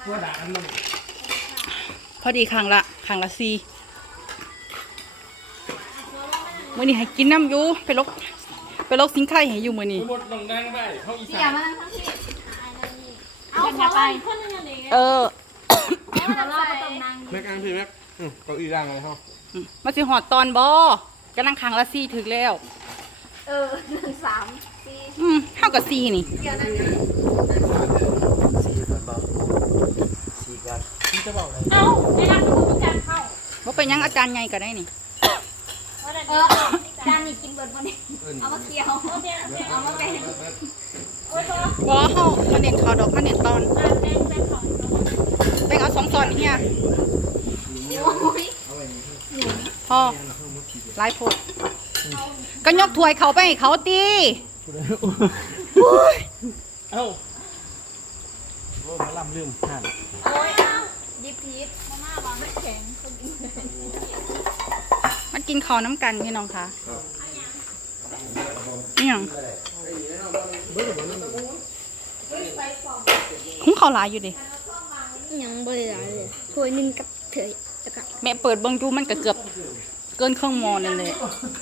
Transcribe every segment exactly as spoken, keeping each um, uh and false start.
ว่าด่ากันมั้งพอดีครั้งละครั้งละสี่มื้อนี้ให้กินน้ำอยู่ไปลกไปลกสิงไข่ให้อยู่มื้อนี้หมดลงดังไปเขาอีสาอย่าน มาทั้งที่เอาขอไปคนนึงอย่างนี้เออแล้วเราก็ต้องนั่งแม็กอังพี่แม็กเกาอีร่างอะไรเขามาสิหอดตอนบอกำลังครั้งละสี่ถึงแล้วเออหนึ่งสามสี่อืมเท่ากับสี่นี่เดี๋ยวนั่นนี่สี่กันบ้างสี่กันพี่จะบอกอะไรเอาในร้านกูจัดเข้าว่าเป็นหยังอาจารย์ไงก็ได้นี่เออจานนี่กินเบิร์ดวันนี้เอามาเคี่ยวเอามาแบ่งโอ้ยพอบ่เฮามาเน้นข้าวดอกมาเน้นตอนอ่าแบ่งแบ่งของแบ่งเอาสองตอนเฮียโอ้ยพอหลายโพดก็ยกถ้วยเขาไปให้เขาตีเอ้าโอ้มาลำลืมห่านโอ้ยเอาดิบพีชมาม่าวางไม่แข็งคนกินมันกินข้าวน้ำกันพี่น้องคะนี่หยังคุ้งข้าวหลายอยู่ดิยังบริหารเลยถ้วยหนึ่งกับเถยแล้วก็แม่เปิดเบิ่งดูมันก็เกือบเกินเครื่องมอนั่นเลย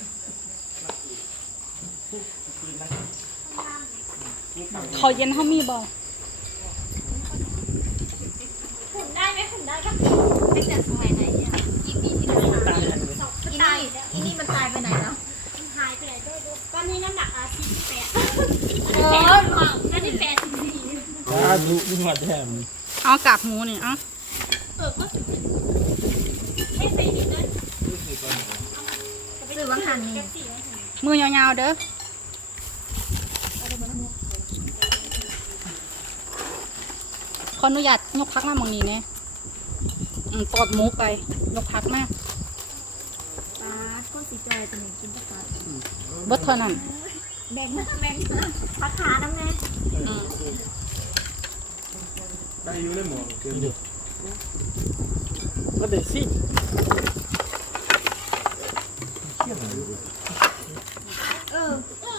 ข้าวเย็นเฮามีบ่ขุนได้ไหมขุนได้ก็ไม่แต่สมัยไหนเนี่ยกี่ปีที่แล้วอีนี่อีนี่มันตายไปไหนแล้วมันหายไปไหนด้วยดูตอนนี้น้ำหนักอ่ะสี่สิบแปดโอ้ยห่างอันนี้แปดสิบสี่ตาดุดุหัวแถมเอากากหมูนี่เอาเออก็สิบไม่ใส่ดิบเลยซื้อวังหันนี่มือยาวๆเด้อขออนุญาตยกพักมาหมองนี้เนี่ยอืมปอดหมูไปยกพักมาปลาก้นสีจอยตัวหนึ่งกินปลาเบิดเท่านั้นแบ่งแบ่งพักขาน้ำแน่อืมได้อยู่ได้หมดเกินอยู่ก็เด็ดสิเออ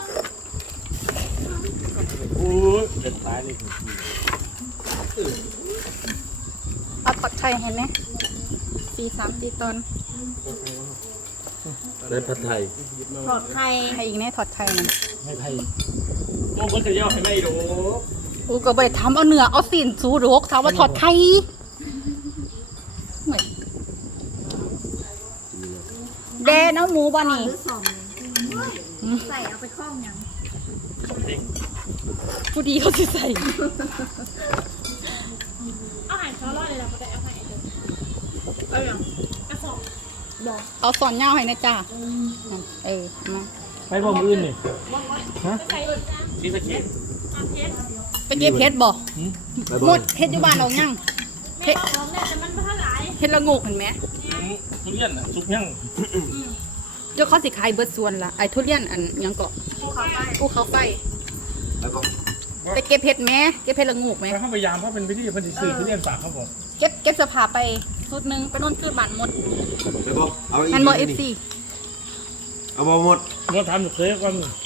โอ้ยเด็ดตายเลยเอาผัดไทยเห็นไหมสี่สามสี่ตอนได้ผัดไทยปลอดไทยให้อีกแน่ถอดไทยนะไม่ไพ่โอ้มันจะย่อให้ไม่ดูกูก็ไปทำเอาเนื้อเอาสินสูดกถามว่าถอดไทยเหมือนแดนเอาหมูบ่นี่หรือสองใส่เอาไปคล้องยังผู้ดีเขาสิใส่อาหารเขาอร่อยเลยเราไม่ได้เอาให้เดี๋ยวเอาอย่างกระสอบเอาสอนเงาให้นะจ้าเออมาไปบ่มอื่นนี่ฮะใส่อีกนะซีสเก็ตอาเพชรไปเก็บเพชรบ่ไปหมบ่อดเพชรอยู่บ้านเรายังแม่บอกเนี่ยแต่มันไม่เท่าไหร่เพชรละโงกเห็นไหมทุเรียนอ่ะสุกยังเจ้าเขาสิขายเบิดส่วนละไอ้ทุเรียนอันหยังเกาะภูเขาไฟภูเขาไฟแล้วก็ไปเก็บเพชรไหมเก็บเพชรละโงกไหมไปเข้าพยายามเพราะเป็นวิธีเป็นสื่อทุเรียนฝากเขาบอกเก็บเก็บเสื้อผ้าไปสุดหนึ่งไปนอนคือบานหมดไปบ่เอาอีกมันบ่เอฟซีเอาบ่หมดว่าทำอยู่เคยก่อน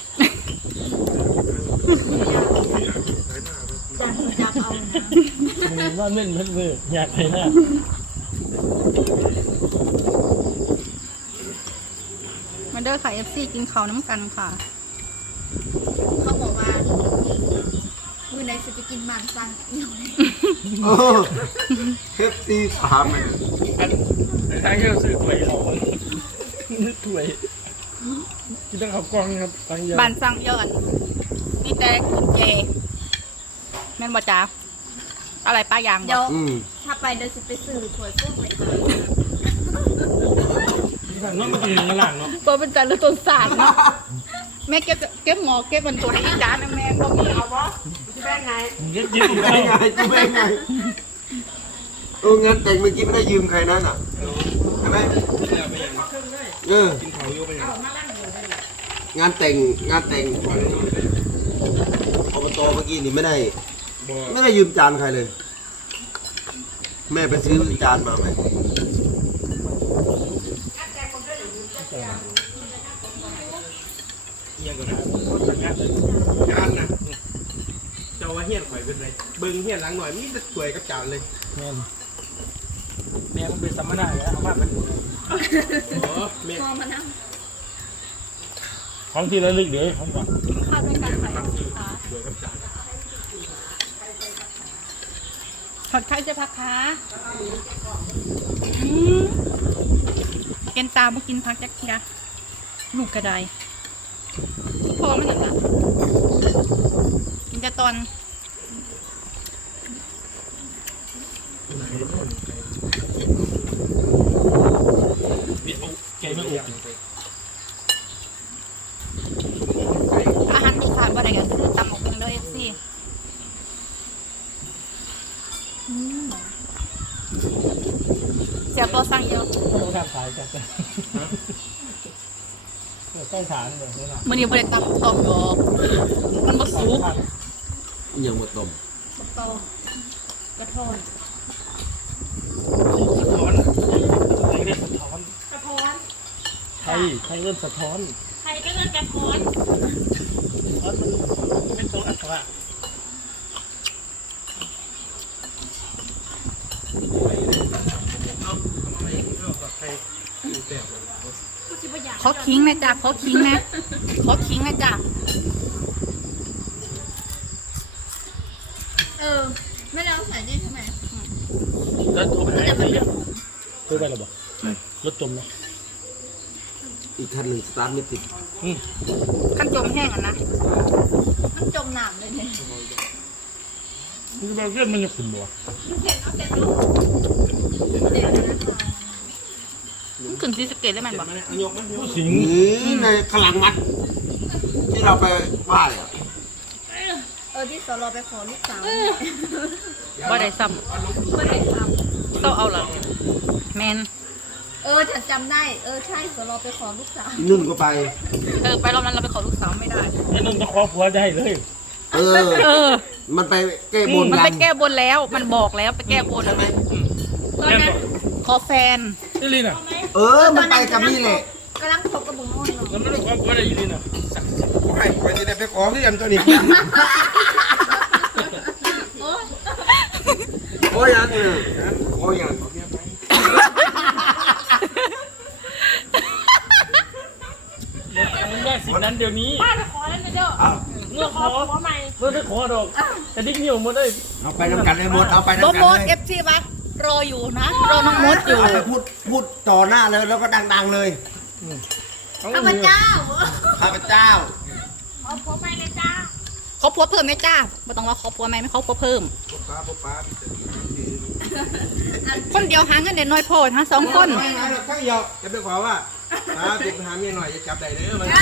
จับจับเอานะมือว่าเม่นเม่นมืออยากไปหน้ามาเด้อค่ะเอฟซีกินข้าวน้ำกันค่ะเขาบอกว่ามือไหนจะไปกินหมันสั่งเอี่ยวเลยเออเฮ็ดตีถามเลยอันในทางที่เราซื้อถ้วยเขาถ้วยกินต้องขับกล้องครับทางยาบานสั่งเยอะนี่แต่คุณเจแม่นบ่จ้าอะไรป้ายางเดี๋ยวอืมถ้าไปเดี๋ยวจะไปซื้อถ้วยพวกเลยน้องมันต้องหลังเนาะบ่เป็นจานหรือต้นสารเนาะแม่เก็บเก็บหมอเก็บมันตัวให้อีจานนะแม่บ่มีเอาบ่แบ่งไงเย็ดเย็ดกูไปไงกูไปไงเอองั้นแต่งเมื่อกี้ไม่ได้ยืมใครนั่นอ่ะใช่ไหมเออกินเขาอยู่ไปอย่างงานแต่งงานแต่งอบตเมื่อกี้นี่ไม่ได้บ่ไม่ได้ยืมจานใครเลย แม่ไปซื้อจานมาไหมเฮียก่อนนะงานงานนะเจ้าว่าเฮียนไปอยเป็นไรเบิ้งเฮียหลังหน่อยมีแต่สวยกับจานเลยแม่นแม่มันเป็นสัมมนาแล้วเอามาเป็นอ๋อแม่พอมานั่งของที่ระลึกเดี๋ยวของก่อนกินข้าวด้วยกันค่ะค่ะสวยกับจานผัดไทยจะพักขาอืมเกนตามากินพักจักเทียลูกกระไดพอมันหนักละกินแต่ตอนแกไม่อุบอาหารอีสานว่าอะไรกันคือตำหมกเด้อเอฟซีเสียตัวสั่งเยอะก็ต้องทำขายกันต้องฐานแบบนี้นะมื่อนี้บริตำตอบดอกมันบ่สุกยังมาต้มโตกระทอนสะท้อนเรียกสะท้อนกระท้อนไทยไทยเริ่มสะท้อนใครก็เลิกกระท้อนสะท้อนมันเป็นตัวอัตรากูสิบอยากเขาทิ้งนะจ๊ะเขาทิ้งนะเขาทิ้งนะจ๊ะเออ ไม่ได้เอาใส่นี่ใช่ไหมแล้วโทรไปไหนเนี่ยโทรไปหรอบอกรถจมไหมอีกคันหนึ่งสตาร์ทไม่ติดขั้นจมแห้งอ่ะนะมันจมน้ำเลยเนี่ยคือเราเรื่องมันจะขุ่นบ่เสร็จเอาเสร็จลูกเด็กนะคะมันขึ้นซีสะเกตได้ไหมบอกยกมั้ยยกสิงนี่ในขลังมัด ที่เราไปบ้านอ่ะเออที่สโลไปขอลูกสาวว่าได้ซ้ไม่ได้ทำต้องเอาเหรอแมนำเออฉันจำได้ เออใช่สโลไปขอลูกสาวนุ่นก็ไปเออไปรอบนั้นเราไปขอลูกสาวไม่ได้ไอ้นุ่นต้องคว้าผัวได้เลยเออเออมันไปแก้บนมันกัไปนแก้บนแล้วมันบอกแล้วไปแก้บนใช่ไหมตอนนั้นขอแฟนนี่ลินอ่ะเออ มันไปกับนี่แหละกำลังคบกับบุ้งโน่นอยู่มันไม่ได้คว้าผัวได้ยี่ลินอ่ะกูให้ไปจะได้ไปขอที่ยันตัวนี้โอ้ยยังเลยโอ้ยยังมันแยกสิ่งนั้นเดี๋ยวนี้ป้าจะขอแล้วนะเด้อเอาเมื่อขขออขอใหม่เมื่อได้ขอดอกแต่ดิ้งเหนียวหมดเลยเอาไปน้ำกันเลยหมด เอาไปโบน้ำกันโมดเลเอย ฟซีปะรออยู่นะ รอน้องมดอยู่เอาไปพูดพูดต่อหน้าเลยแล้วก็ดังๆเลยข้าพเจ้าข้าพเจ้าขอผัวใหม่เลยจ้าเขาพัวเพิ่มไหมจ้าไม่ต้องว่าเขาพัวไหมไม่เขาพัวเพิ่มป้าป้าคนเดียวหาเงินเดือนน้อยโพดฮะสองคนไม่ไม่หรอกข้างเดียวจะไปขอว่าตาติดหาเมียหน่อยจะจับได้เลยมัน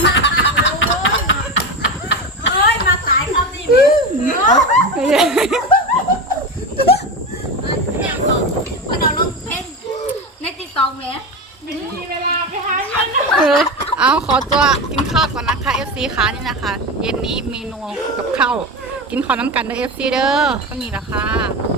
เอ้ย มาสายคำนี้เนี่ยบอกว่าเราลงเพลงในติ๊กต็อกไหมไม่มีเวลาไปหาเงินเออเอาขอตัวกินข้าวก่อนนะคะ เอฟ ซี ค่ะนี่นะคะ เย็นนี้เมนูกับข้าวกินข้าวน้ำกันเด้อ เอฟ ซี เด้อก็นี่แหละค่ะ